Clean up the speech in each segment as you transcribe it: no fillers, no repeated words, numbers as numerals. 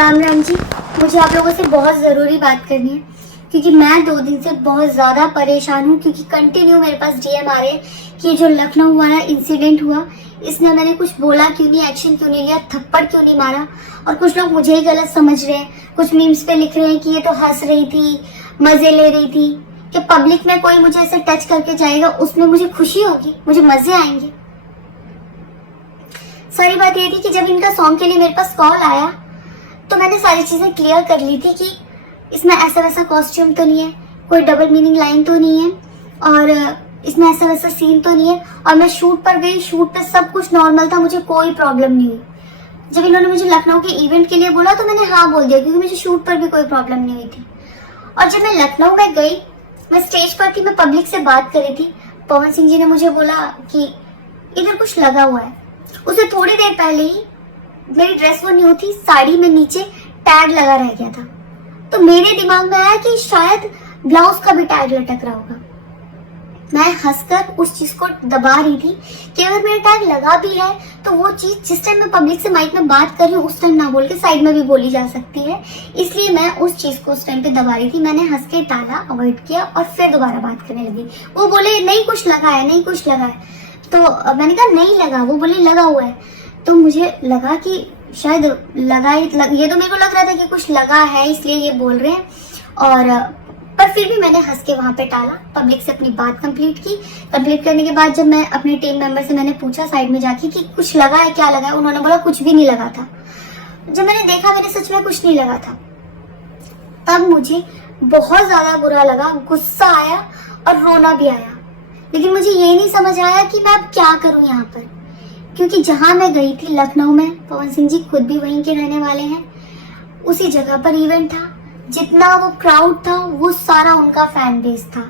राम राम जी, मुझे आप लोगों से बहुत ज़रूरी बात करनी है क्योंकि मैं 2 दिन से बहुत ज़्यादा परेशान हूँ क्योंकि कंटिन्यू मेरे पास डीएम आ रहे हैं कि ये जो लखनऊ वाला इंसिडेंट हुआ इसमें मैंने कुछ बोला क्यों नहीं, एक्शन क्यों नहीं लिया, थप्पड़ क्यों नहीं मारा। और कुछ लोग मुझे ही गलत समझ रहे हैं, कुछ मीम्स पे लिख रहे हैं कि ये तो हंस रही थी, मज़े ले रही थी। कि पब्लिक में कोई मुझे ऐसे टच करके जाएगा उसमें मुझे खुशी होगी, मुझे मज़े आएंगे। सारी बात ये थी कि जब इनका सॉन्ग के लिए मेरे पास कॉल आया तो मैंने सारी चीज़ें क्लियर कर ली थी कि इसमें ऐसा वैसा कॉस्ट्यूम तो नहीं है, कोई डबल मीनिंग लाइन तो नहीं है और इसमें ऐसा वैसा सीन तो नहीं है। और मैं शूट पर गई, शूट पे सब कुछ नॉर्मल था, मुझे कोई प्रॉब्लम नहीं हुई। जब इन्होंने मुझे लखनऊ के इवेंट के लिए बोला तो मैंने हाँ बोल दिया क्योंकि मुझे शूट पर भी कोई प्रॉब्लम नहीं हुई थी। और जब मैं लखनऊ में गई, मैं स्टेज पर थी, मैं पब्लिक से बात कर रही थी। पवन सिंह जी ने मुझे बोला कि इधर कुछ लगा हुआ है। उसे थोड़ी देर पहले ही मेरी ड्रेस वो न्यू थी, साड़ी में नीचे टैग लगा रह गया था। तो मेरे दिमाग में आया कि शायद ब्लाउज का भी टैग लटक रहा होगा। मैं हंसकर उस चीज को दबा रही थी कि अगर मेरा टैग लगा भी है तो वो चीज जिस टाइम मैं पब्लिक से माइक में बात कर रही हूँ उस टाइम ना बोल के साइड में भी बोली जा सकती है, इसलिए मैं उस चीज को उस टाइम पे दबा रही थी। मैंने हंस के टाला, अवॉइड किया और फिर दोबारा बात करने लगी। वो बोले नहीं कुछ लगा है, नहीं कुछ लगा है। तो मैंने कहा नहीं लगा, वो बोले लगा हुआ है। तो मुझे लगा कि शायद लगा ये तो मेरे को लग रहा था कि कुछ लगा है इसलिए ये बोल रहे हैं। और पर फिर भी मैंने हंस के वहां पे टाला, पब्लिक से अपनी बात कंप्लीट की। कंप्लीट करने के बाद जब मैं अपने टीम मेंबर से मैंने पूछा साइड में जाके कि कुछ लगा है, क्या लगा है, उन्होंने बोला कुछ भी नहीं लगा था। जब मैंने देखा मेरे सच में कुछ नहीं लगा था, तब मुझे बहुत ज्यादा बुरा लगा, गुस्सा आया और रोना भी आया। लेकिन मुझे ये नहीं समझ आया कि मैं अब क्या करूं यहाँ पर, क्योंकि जहां मैं गई थी लखनऊ में, पवन सिंह जी खुद भी वहीं के रहने वाले हैं, उसी जगह पर इवेंट था। जितना वो क्राउड था वो सारा उनका फैन बेस था।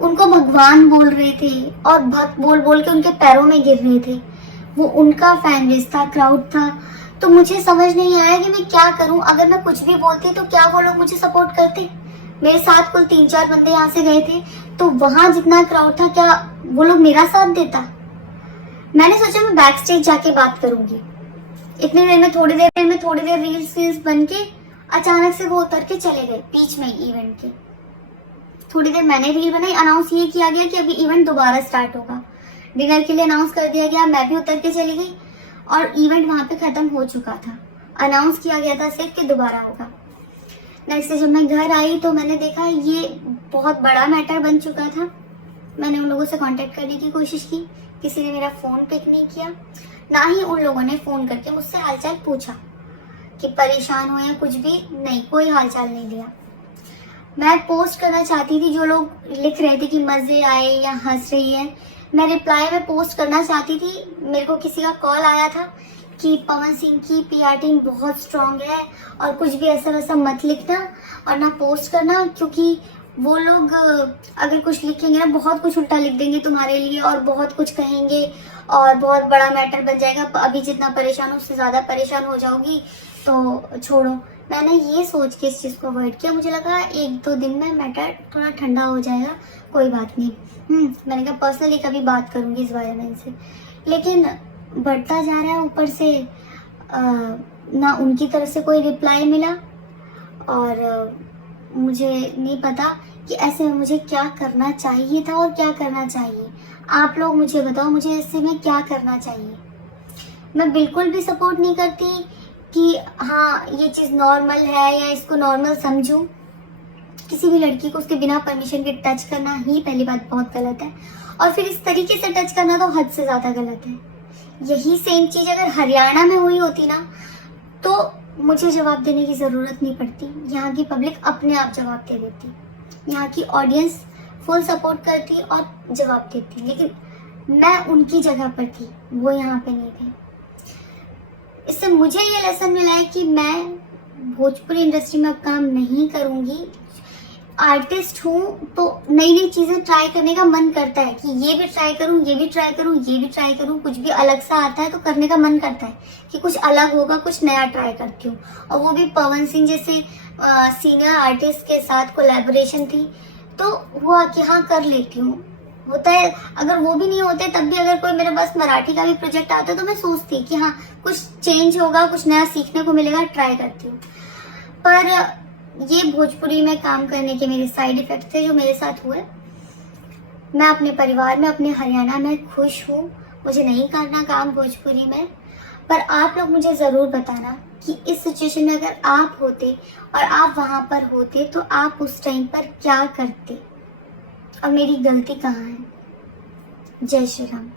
उनको भगवान बोल रहे थे और भक्त बोल बोल के उनके पैरों में गिर रहे थे। वो उनका फैन बेस था, क्राउड था। तो मुझे समझ नहीं आया कि मैं क्या करूं। अगर मैं कुछ भी बोलती तो क्या वो लोग मुझे सपोर्ट करते। मेरे साथ कुल 3-4 बंदे यहाँ से गए थे, तो वहां जितना क्राउड था क्या वो लोग मेरा साथ देता। मैंने सोचा मैं बैक स्टेज जाके बात करूंगी। इतनी देर में थोड़ी देर रील्स बन के अचानक से वो उतर के चले गए बीच में इवेंट के। थोड़ी देर मैंने रील बनाई, अनाउंस ये किया गया कि अभी इवेंट दोबारा स्टार्ट होगा। डिनर के लिए अनाउंस कर दिया गया, मैं भी उतर के चली गई और इवेंट वहां पे खत्म हो चुका था। अनाउंस किया गया था सिर्फ कि दोबारा होगा। नेक्स्ट डे जब मैं घर आई तो मैंने देखा ये बहुत बड़ा मैटर बन चुका था। मैंने उन लोगों से कांटेक्ट करने की कोशिश की, किसी ने मेरा फोन पिक नहीं किया, ना ही उन लोगों ने फोन करके मुझसे हालचाल पूछा कि परेशान हो या कुछ भी, नहीं, कोई हालचाल नहीं दिया। मैं पोस्ट करना चाहती थी, जो लोग लिख रहे थे कि मजे आए या हंस रही है, मैं रिप्लाई में पोस्ट करना चाहती थी। मेरे को किसी का कॉल आया था कि पवन सिंह की पीआर टीम बहुत स्ट्रांग है और कुछ भी ऐसा वैसा मत लिखना और ना पोस्ट करना, क्योंकि वो लोग अगर कुछ लिखेंगे ना बहुत कुछ उल्टा लिख देंगे तुम्हारे लिए और बहुत कुछ कहेंगे और बहुत बड़ा मैटर बन जाएगा। अभी जितना परेशान हो उससे ज़्यादा परेशान हो जाओगी, तो छोड़ो। मैंने ये सोच के इस चीज़ को अवॉइड किया। मुझे लगा 1-2 दिन में मैटर थोड़ा ठंडा हो जाएगा, कोई बात नहीं। मैंने कहा पर्सनली कभी बात करूँगी इस बारे में इनसे। लेकिन बढ़ता जा रहा है, ऊपर से ना उनकी तरफ से कोई रिप्लाई मिला और मुझे नहीं पता कि ऐसे में मुझे क्या करना चाहिए था और क्या करना चाहिए। आप लोग मुझे बताओ, मुझे ऐसे में क्या करना चाहिए। मैं बिल्कुल भी सपोर्ट नहीं करती कि हाँ ये चीज़ नॉर्मल है या इसको नॉर्मल समझूं। किसी भी लड़की को उसके बिना परमिशन के टच करना ही पहली बात बहुत गलत है, और फिर इस तरीके से टच करना तो हद से ज़्यादा गलत है। यही सेम चीज़ अगर हरियाणा में हुई होती ना तो मुझे जवाब देने की ज़रूरत नहीं पड़ती। यहाँ की पब्लिक अपने आप जवाब दे देती, यहाँ की ऑडियंस फुल सपोर्ट करती और जवाब देती। लेकिन मैं उनकी जगह पर थी, वो यहाँ पे नहीं थे। इससे मुझे ये लेसन मिला है कि मैं भोजपुरी इंडस्ट्री में अब काम नहीं करूँगी। आर्टिस्ट हूँ तो नई नई चीज़ें ट्राई करने का मन करता है कि ये भी ट्राई करूँ, ये भी ट्राई करूँ, ये भी ट्राई करूँ। कुछ भी अलग सा आता है तो करने का मन करता है कि कुछ अलग होगा, कुछ नया ट्राई करती हूँ। और वो भी पवन सिंह जैसे सीनियर आर्टिस्ट के साथ कोलैबोरेशन थी तो हुआ कि हाँ कर लेती हूँ। होता है, अगर वो भी नहीं होते तब भी अगर कोई मेरे पास मराठी का भी प्रोजेक्ट आता तो मैं सोचती कि हाँ कुछ चेंज होगा, कुछ नया सीखने को मिलेगा, ट्राई करती हूँ। पर ये भोजपुरी में काम करने के मेरे साइड इफेक्ट थे जो मेरे साथ हुए। मैं अपने परिवार में, अपने हरियाणा में खुश हूँ, मुझे नहीं करना काम भोजपुरी में। पर आप लोग मुझे ज़रूर बताना कि इस सिचुएशन में अगर आप होते और आप वहाँ पर होते तो आप उस टाइम पर क्या करते और मेरी गलती कहाँ है। जय श्री राम।